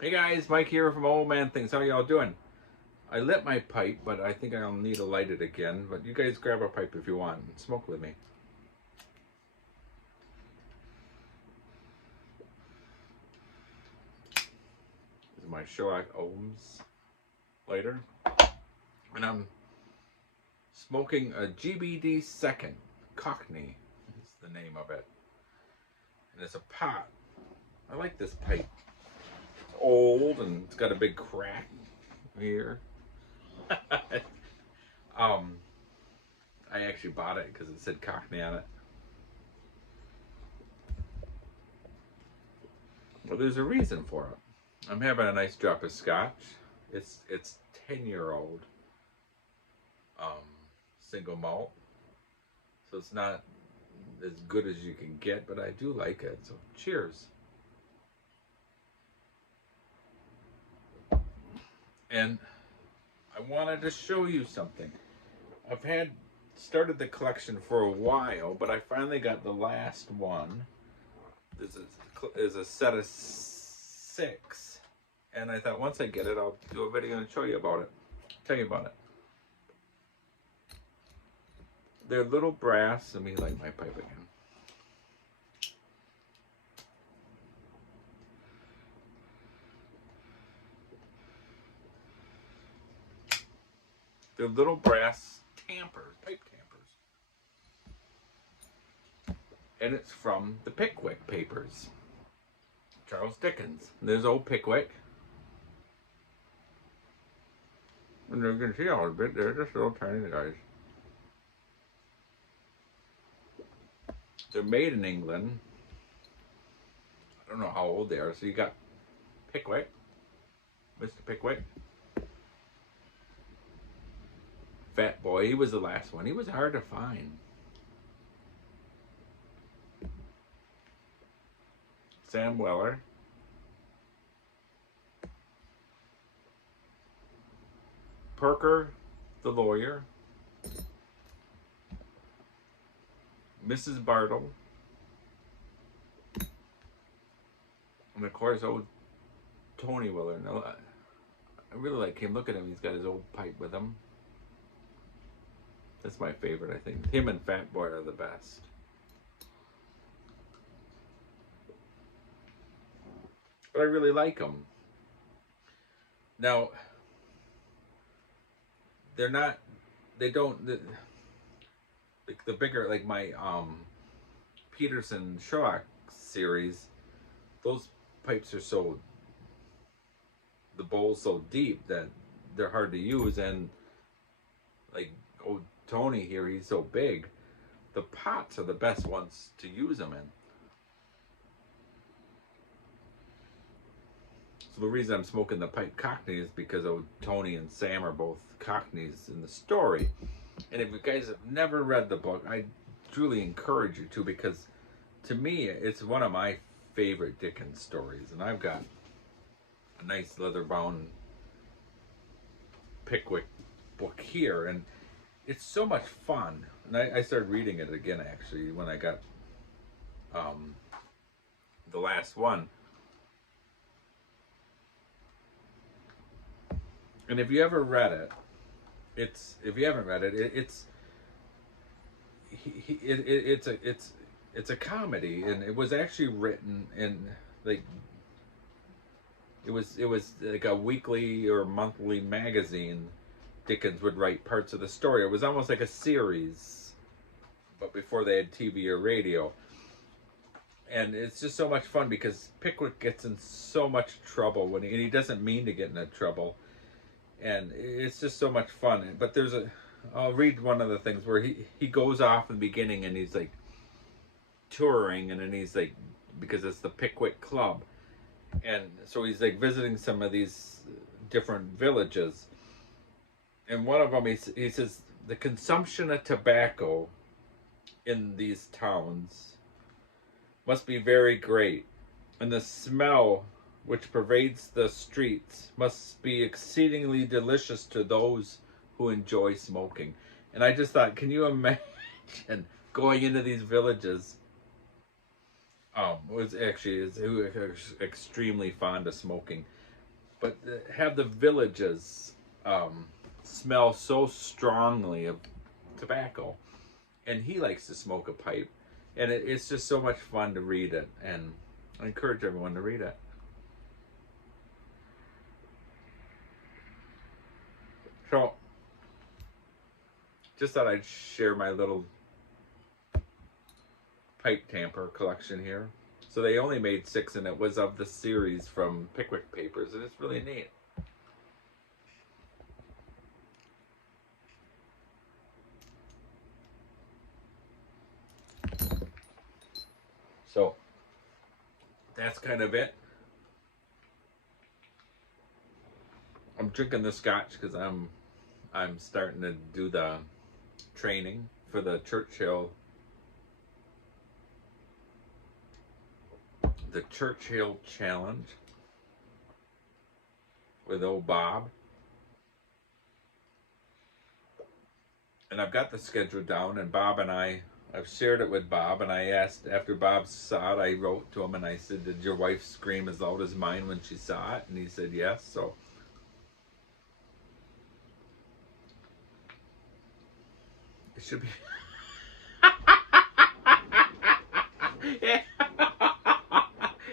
Hey guys, Mike here from Old Man Things. How y'all doing? I lit my pipe, but I think I'll need to light it again. But you guys grab a pipe if you want and smoke with me. This is my Sherlock Holmes lighter. And I'm smoking a GBD second. Cockney is the name of it. And it's a pot. I like this pipe. It's old and it's got a big crack here. I actually bought it because it said Cockney on it. Well, there's a reason for it. I'm having a nice drop of scotch. It's 10-year-old single malt, so it's not as good as you can get, but I do like it. So cheers. And I wanted to show you something. I've started the collection for a while, but I finally got the last one. This is a set of 6, and I thought once I get it, I'll do a video and show you about it. Tell you about it. They're little brass. Let me light my pipe again. They're little brass tampers, pipe tampers. And it's from the Pickwick Papers. Charles Dickens. There's old Pickwick. And you can see all of it. They're just little tiny guys. They're made in England. I don't know how old they are. So you got Pickwick, Mr. Pickwick. Fat Boy, he was the last one. He was hard to find. Sam Weller. Perker, the lawyer. Mrs. Bartle. And of course, old Tony Weller. No, I really like him. Look at him. He's got his old pipe with him. That's my favorite, I think. Him and Fat Boy are the best. But I really like them. Now, they don't, the bigger, like my Peterson Sherlock series, those pipes are the bowl's so deep that they're hard to use, and like old Tony here, he's so big, the pots are the best ones to use them in. So the reason I'm smoking the pipe Cockney is because old Tony and Sam are both Cockneys in the story. And if you guys have never read the book, I truly encourage you to, because to me, it's one of my favorite Dickens stories. And I've got a nice leather-bound Pickwick book here, and it's so much fun. And I started reading it again, actually, when I got the last one. And if you ever read it, if you haven't read it, it's a comedy, and it was actually written in like it was like a weekly or monthly magazine. Dickens would write parts of the story. It was almost like a series, but before they had TV or radio. And it's just so much fun because Pickwick gets in so much trouble and he doesn't mean to get into trouble. And it's just so much fun. But I'll read one of the things where he goes off in the beginning and he's like touring, and then he's like, because it's the Pickwick Club. And so he's like visiting some of these different villages. And one of them, he says, the consumption of tobacco in these towns must be very great, and the smell which pervades the streets must be exceedingly delicious to those who enjoy smoking. And I just thought, can you imagine going into these villages was actually is who is extremely fond of smoking, but have the villages um, smell so strongly of tobacco, and he likes to smoke a pipe, and it's just so much fun to read it, and I encourage everyone to read it. So, just thought I'd share my little pipe tamper collection here. So they only made 6, and it was of the series from Pickwick Papers, and it's really neat. So that's kind of it. I'm drinking the scotch because I'm starting to do the training for the Churchill challenge with old Bob, and I've got the schedule down, and I've shared it with Bob, and I asked after Bob saw it, I wrote to him and I said, did your wife scream as loud as mine when she saw it? And he said yes. So it should be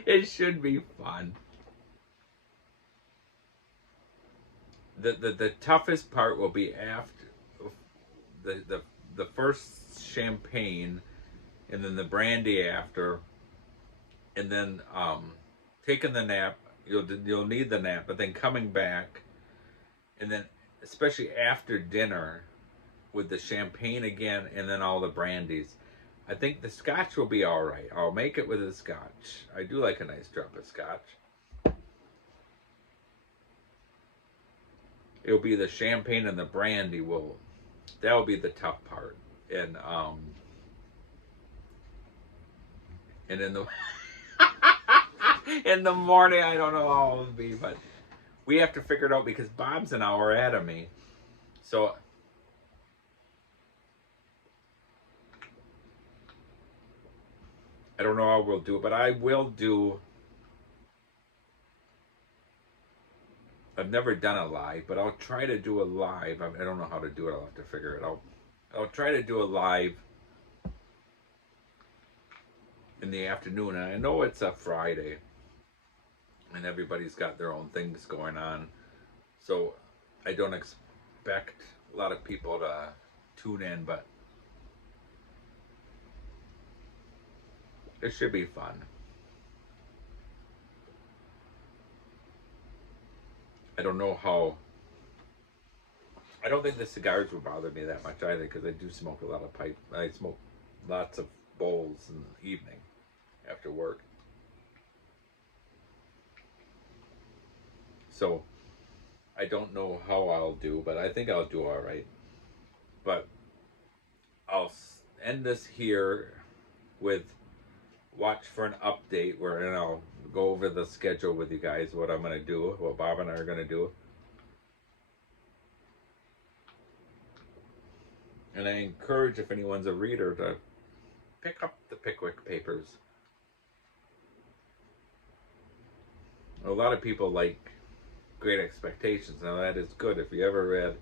it should be fun. The toughest part will be after the first champagne, and then the brandy after, and then taking the nap. You'll need the nap, but then coming back, and then especially after dinner with the champagne again, and then all the brandies. I think the scotch will be all right. I'll make it with the scotch. I do like a nice drop of scotch. It'll be the champagne and the brandy that'll be the tough part. And in the in the morning, I don't know how it'll be, but we have to figure it out because Bob's an hour ahead of me. So I don't know how we'll do it, but I will do. I've never done a live, but I'll try to do a live. I don't know how to do it. I'll have to figure it out. I'll try to do a live in the afternoon. And I know it's a Friday, and everybody's got their own things going on. So I don't expect a lot of people to tune in, but it should be fun. I don't know how. I don't think the cigars will bother me that much either because I do smoke a lot of pipe. I smoke lots of bowls in the evening after work. So I don't know how I'll do, but I think I'll do all right. But I'll end this here with watch for an update and I'll go over the schedule with you guys, what I'm going to do, what Bob and I are going to do. And I encourage, if anyone's a reader, to pick up the Pickwick Papers. A lot of people like Great Expectations. Now that is good. If you ever read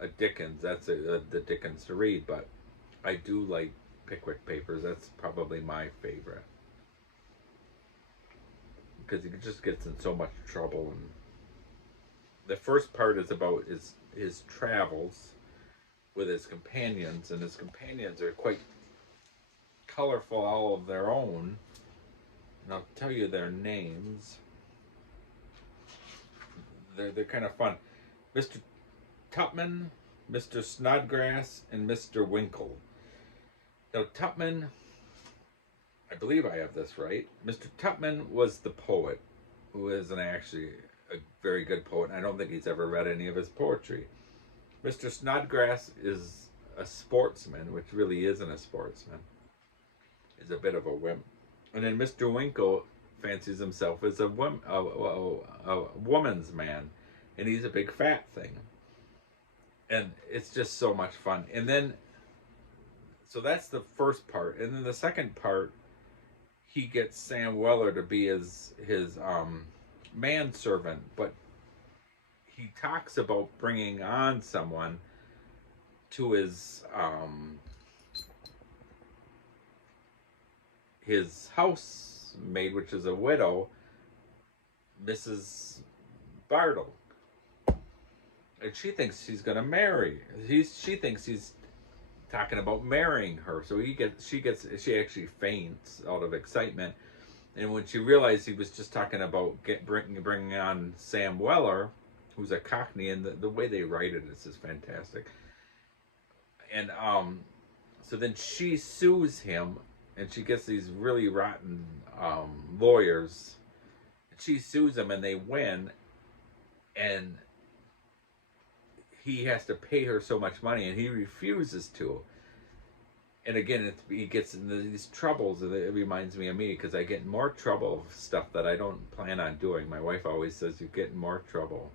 a Dickens, that's the Dickens to read. But I do like Pickwick Papers. That's probably my favorite because he just gets in so much trouble. And the first part is about his travels with his companions, and his companions are quite colorful, all of their own. And I'll tell you their names. They're kind of fun. Mr. Tupman, Mr. Snodgrass, and Mr. Winkle. Now, Tupman, I believe I have this right. Mr. Tupman was the poet, who isn't actually a very good poet. I don't think he's ever read any of his poetry. Mr. Snodgrass is a sportsman, which really isn't a sportsman. He's a bit of a wimp. And then Mr. Winkle fancies himself as a woman's man, and he's a big fat thing. And it's just so much fun. And then, so that's the first part. And then the second part, he gets Sam Weller to be his manservant, but he talks about bringing on someone to his housemaid, which is a widow, Mrs. Bartle, and she thinks she's gonna marry. She thinks he's talking about marrying her. So she actually faints out of excitement, and when she realized he was just talking about bringing on Sam Weller, who's a Cockney, and the way they write it is just fantastic. And so then she sues him, and she gets these really rotten lawyers. She sues him, and they win, and he has to pay her so much money, and he refuses to. And again, he gets into these troubles, and it reminds me of me, because I get in more trouble of stuff that I don't plan on doing. My wife always says, you get in more trouble.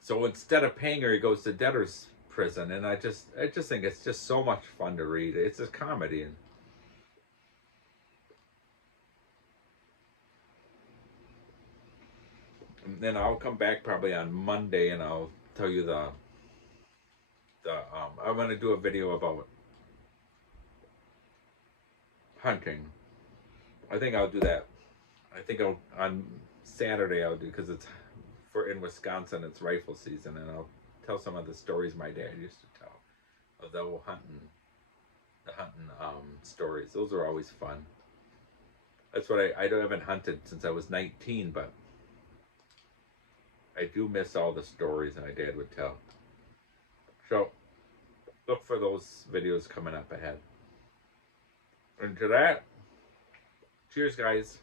So instead of paying her, he goes to debtor's prison, and I just think it's just so much fun to read. It's a comedy. And then I'll come back probably on Monday, and I'll tell you I'm going to do a video about hunting. I think I'll do that. I think on Saturday I'll do, because it's in Wisconsin, it's rifle season, and I'll tell some of the stories my dad used to tell of the old hunting stories. Those are always fun. That's what I haven't hunted since I was 19, but I do miss all the stories my dad would tell. So look for those videos coming up ahead. And to that, cheers, guys.